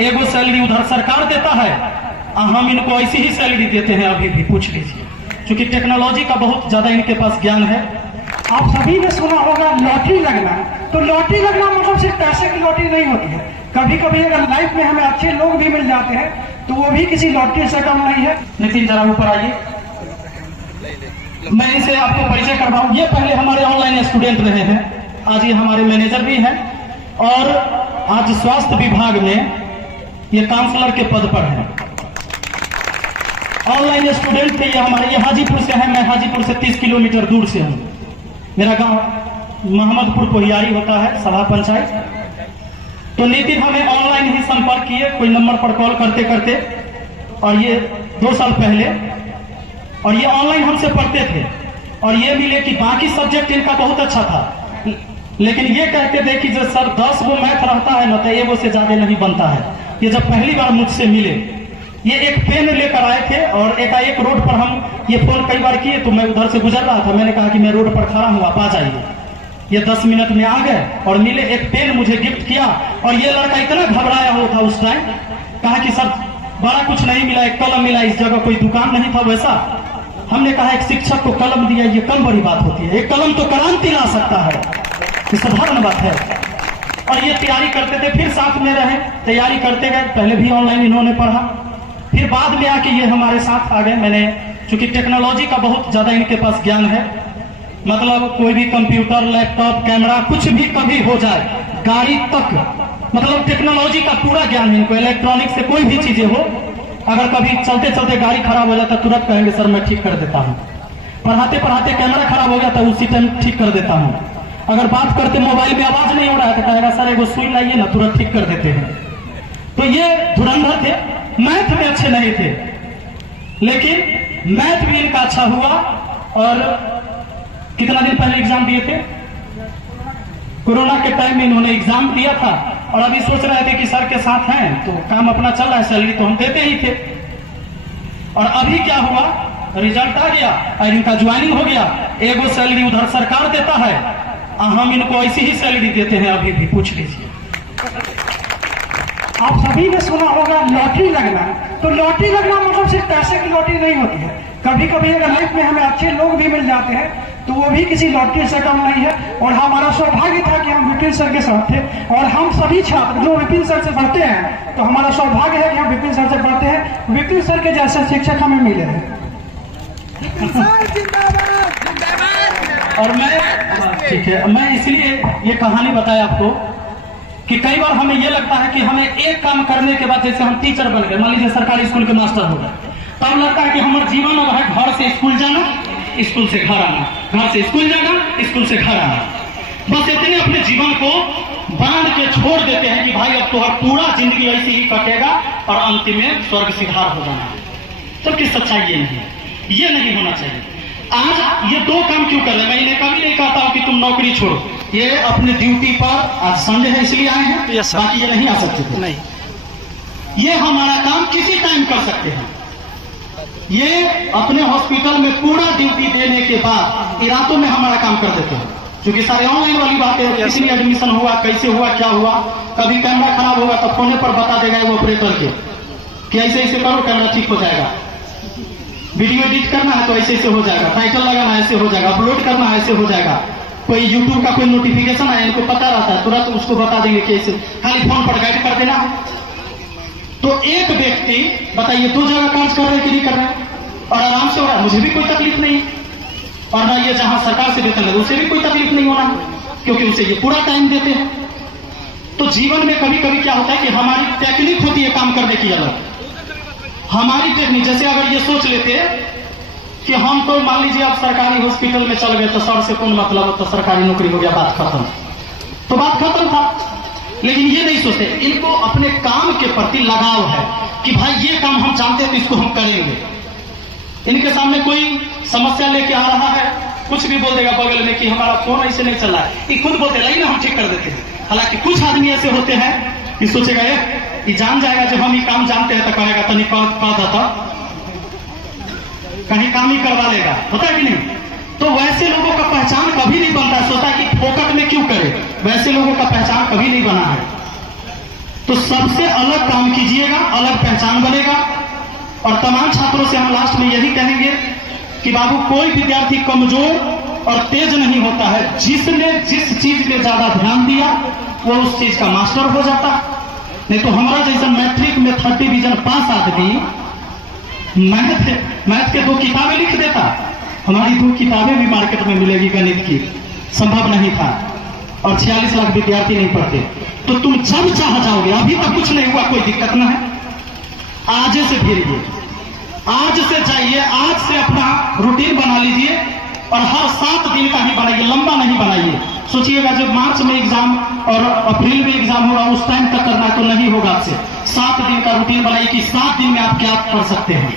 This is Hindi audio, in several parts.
एगो सैलरी उधर सरकार देता है, हम इनको ऐसी ही सैलरी देते हैं। अभी भी पूछ लीजिए, क्योंकि टेक्नोलॉजी का बहुत ज्यादा इनके पास ज्ञान है। आप सभी ने सुना होगा लॉटरी लगना, तो लॉटरी लगना मतलब सिर्फ पैसे की लॉटरी नहीं होती है। कभी कभी अगर लाइफ में हमें अच्छे लोग भी मिल जाते हैं तो वो भी किसी लॉटरी से कम नहीं है। नितिन जरा ऊपर आइए, मैं इनसे आपको परिचय करवाऊं। ये पहले हमारे ऑनलाइन स्टूडेंट रहे हैं, आज ये हमारे मैनेजर भी हैं और आज स्वास्थ्य विभाग में ये काउंसलर के पद पर हैं। ऑनलाइन स्टूडेंट थे ये हमारे, ये हाजीपुर से हैं, मैं हाजीपुर से 30 किलोमीटर दूर से हूँ। मेरा गांव मोहम्मदपुर कोहियारी होता है, सभा पंचायत। तो नितिन हमें ऑनलाइन ही संपर्क किए, कोई नंबर पर कॉल करते करते, और ये 2 साल पहले, और ये ऑनलाइन हमसे पढ़ते थे और ये मिले कि बाकी सब्जेक्ट इनका बहुत अच्छा था, लेकिन ये कहते थे कि जो सर 10 गो मैथ रहता है ना तो एगो से ज्यादा नहीं बनता है। ये जब पहली बार मुझसे मिले, ये एक पेन लेकर आए थे और एकाएक रोड पर हम ये फोन कई बार किए तो मैं उधर से गुजर रहा था, मैंने कहा कि मैं रोड पर खड़ा हूँ, आप आ जाइए। ये 10 मिनट में आ गए और मिले, एक पेन मुझे गिफ्ट किया। और ये लड़का इतना घबराया हुआ था उस टाइम, कहा कि सर बड़ा कुछ नहीं मिला, एक कलम मिला, इस जगह कोई दुकान नहीं था वैसा। हमने कहा एक शिक्षक को कलम दिया, ये कम बड़ी बात होती है, एक कलम तो क्रांति ला सकता है, ये साधारण बात है। और ये तैयारी करते थे, फिर साथ में रहे, तैयारी करते गए। पहले भी ऑनलाइन इन्होंने पढ़ा, फिर बाद में आके ये हमारे साथ आ गए। मैंने चूंकि टेक्नोलॉजी का बहुत ज्यादा इनके पास ज्ञान है, मतलब कोई भी कंप्यूटर, लैपटॉप, कैमरा, कुछ भी कभी हो जाए, गाड़ी तक, मतलब टेक्नोलॉजी का पूरा ज्ञान है इनको। इलेक्ट्रॉनिक से कोई भी चीजें हो, अगर कभी चलते चलते गाड़ी खराब हो जाता तुरंत कहेंगे सर मैं ठीक कर देता हूँ। पढ़ाते पढ़ाते कैमरा खराब हो गया था, उसी टाइम ठीक कर देता हूँ। अगर बात करते मोबाइल में आवाज नहीं हो रहा है तो कहेगा सर एगो सुई लाइए ना, तुरंत ठीक कर देते हैं। तो ये धुरंधर थे, मैथ में अच्छे नहीं थे, लेकिन मैथ भी इनका अच्छा हुआ। और कितना दिन पहले एग्जाम दिए थे, कोरोना के टाइम में इन्होंने एग्जाम दिया था और अभी सोच रहे थे कि सर के साथ हैं तो काम अपना चल रहा है, सैलरी तो हम देते ही थे। और अभी क्या हुआ, रिजल्ट आ गया और इनका ज्वाइनिंग हो गया। एगो सैलरी उधर सरकार देता है, हम इनको ऐसी ही सैलरी देते हैं। अभी भी पूछ लीजिए। आप सभी ने सुना होगा लॉटरी लगना, तो लॉटरी लगना मतलब सिर्फ पैसे की लॉटरी नहीं होती है। कभी कभी अगर लाइफ में हमें अच्छे लोग भी मिल जाते हैं तो वो भी किसी लॉटरी से कम नहीं है। और हमारा सौभाग्य था कि हम विपिन सर के साथ थे और हम सभी छात्र जो विपिन सर से पढ़ते हैं, तो हमारा सौभाग्य है कि हम विपिन सर से पढ़ते हैं। विपिन सर के जैसे शिक्षक हमें मिले हैं। और मैं ठीक है, मैं इसलिए ये कहानी बताया आपको कि कई बार हमें ये लगता है कि हमें एक काम करने के बाद, जैसे हम टीचर बन गए, मान लीजिए सरकारी स्कूल के मास्टर हो गए, तब लगता है कि हमारा जीवन अब है घर से स्कूल जाना, स्कूल से घर आना, घर से स्कूल जाना, स्कूल से घर आना। बस इतने अपने जीवन को बांध के छोड़ देते हैं कि भाई अब तो पूरा जिंदगी ऐसी ही कटेगा और अंतिम में स्वर्ग सिधार हो जाना है। सबकी सच्चाई ये नहीं है, ये नहीं होना चाहिए। आज ये 2 काम क्यों कर रहे हैं, मैं इन्हें कभी नहीं कहता हूं कि तुम नौकरी छोड़ो, ये अपने ड्यूटी पर, आज संडे है इसलिए आए हैं, बाकी ये नहीं आ सकते थे। नहीं, ये हमारा काम किसी टाइम कर सकते हैं। ये अपने हॉस्पिटल में पूरा ड्यूटी देने के बाद रातों में हमारा काम कर देते हैं, क्योंकि सारे ऑनलाइन वाली बात है। किसी भी एडमिशन हुआ, कैसे हुआ, क्या हुआ, कभी कैमरा खराब होगा तो फोन पर बता देगा वो ऑपरेटर के कि ऐसे ऐसे करो कैमरा ठीक हो जाएगा, वीडियो एडिट करना है तो ऐसे ऐसे हो जाएगा, टाइटल लगाना है ऐसे हो जाएगा, अपलोड करना है ऐसे हो जाएगा। कोई यूट्यूब का कोई नोटिफिकेशन आया, इनको पता रहता है, तुरंत उसको बता देंगे कि ऐसे, खाली फोन पर गाइड कर देना है। तो एक व्यक्ति बताइए 2 जगह कार्य कर रहे हैं कि नहीं कर रहे हैं, और आराम से हो रहा है, मुझे भी कोई तकलीफ नहीं है, और ना ये जहां सरकार से वेतन लगे उसे भी कोई तकलीफ नहीं होना है, क्योंकि उसे ये पूरा टाइम देते हैं। तो जीवन में कभी कभी क्या होता है कि हमारी टेक्निक होती है काम करने की अलग, हमारी टेक्निक। जैसे अगर ये सोच लेते कि हम तो मान लीजिए आप सरकारी हॉस्पिटल में चल गए तो सर से कौन मतलब, तो सरकारी नौकरी हो गया, बात खत्म, तो बात खत्म था। लेकिन ये नहीं सोचते, इनको अपने काम के प्रति लगाव है कि भाई ये काम हम जानते हैं तो इसको हम करेंगे। इनके सामने कोई समस्या लेके आ रहा है, कुछ भी बोल देगा बगल में कि हमारा फोन ऐसे नहीं चल रहा है, ये खुद बोलते लाइए ना हम ठीक कर देते हैं। हालांकि कुछ आदमी ऐसे होते हैं कि सोचेगा ये जान जाएगा जब हम ये काम जानते हैं तो कहेगा तनी था कहीं काम ही करवा लेगा, होता है कि नहीं। तो वैसे लोगों का पहचान कभी नहीं बनता, सोचा कि फोकट में क्यों करे, वैसे लोगों का पहचान कभी नहीं बना है। तो सबसे अलग काम जिएगा, अलग पहचान बनेगा। और तमाम छात्रों से हम लास्ट में यही कहेंगे कि बाबू, कोई विद्यार्थी कमजोर और तेज नहीं होता है। जिसने जिस चीज पे ज्यादा ध्यान दिया वो उस चीज का मास्टर हो जाता। नहीं तो हमारा जैसा मैट्रिक में 30 डिवीजन पास आदमी मैथ के 2 किताबें लिख देता, हमारी 2 किताबें भी मार्केट में मिलेगी गणित की, संभव नहीं था। और 46 लाख विद्यार्थी नहीं पढ़ते। तो तुम जब चाह जाओगे, अभी तक कुछ नहीं हुआ, कोई दिक्कत ना है, आज से फिरिए, आज से जाइए, आज से अपना रूटीन बना लीजिए और हर 7 दिन का ही बनाइए, लंबा नहीं बनाइए। सोचिएगा जब मार्च में एग्जाम और अप्रैल में एग्जाम होगा उस टाइम तक करना तो नहीं होगा आपसे। 7 दिन का रूटीन बनाइए कि 7 दिन में आप क्या पढ़ सकते हैं,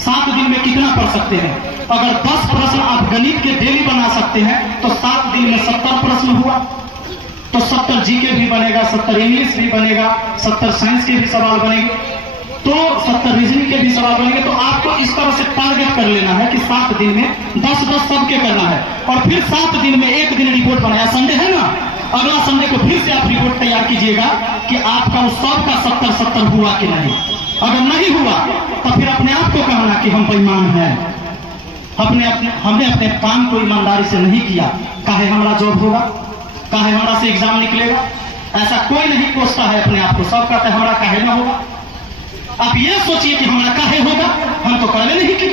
7 दिन में कितना पढ़ सकते हैं। अगर 10 प्रश्न आप गणित के डेली बना सकते हैं तो 7 दिन में 70 प्रश्न हुआ, तो 70 जीके भी बनेगा, 70 इंग्लिश भी बनेगा, 70 साइंस के भी सवाल बनेंगे, तो 70 रीजनिंग के भी सवाल बनेंगे। तो आपको इस तरह से टारगेट कर लेना है कि 7 दिन में 10-10 सबके करना है। और फिर 7 दिन में 1 दिन रिपोर्ट बनाया, संडे है ना, अगला संडे को फिर से आप रिपोर्ट तैयार कीजिएगा कि आपका उस सब का 70-70 हुआ कि नहीं। अगर नहीं हुआ तो फिर अपने आप को कहना कि हम बेईमान हैं, हमने अपने काम को ईमानदारी से नहीं किया, काहे हमारा जॉब होगा, काहे हमारा से एग्जाम निकलेगा। ऐसा कोई नहीं कोसता है अपने आप को, सब कहते हैं हमारा काहे ना होगा। आप ये सोचिए कि हमारा काहे होगा, हम तो करने नहीं की,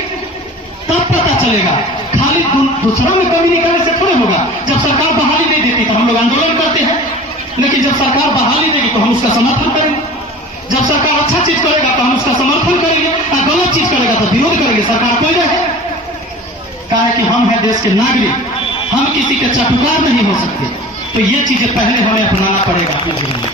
तब पता चलेगा। खाली दूसरा में कमी निकालने से थोड़े होगा। जब सरकार बहाली नहीं देती तो हम लोग आंदोलन करते हैं, लेकिन जब सरकार बहाली देगी तो हम उसका समर्थन करेंगे। जब सरकार अच्छा चीज करेगा तो हम उसका समर्थन करेंगे, और गलत चीज करेगा तो विरोध करेंगे। सरकार कोई रहे, कहा है कि हम हैं देश के नागरिक, हम किसी के चटुकार नहीं हो सकते। तो ये चीजें पहले हमें अपनाना पड़ेगा अपने जीवन में।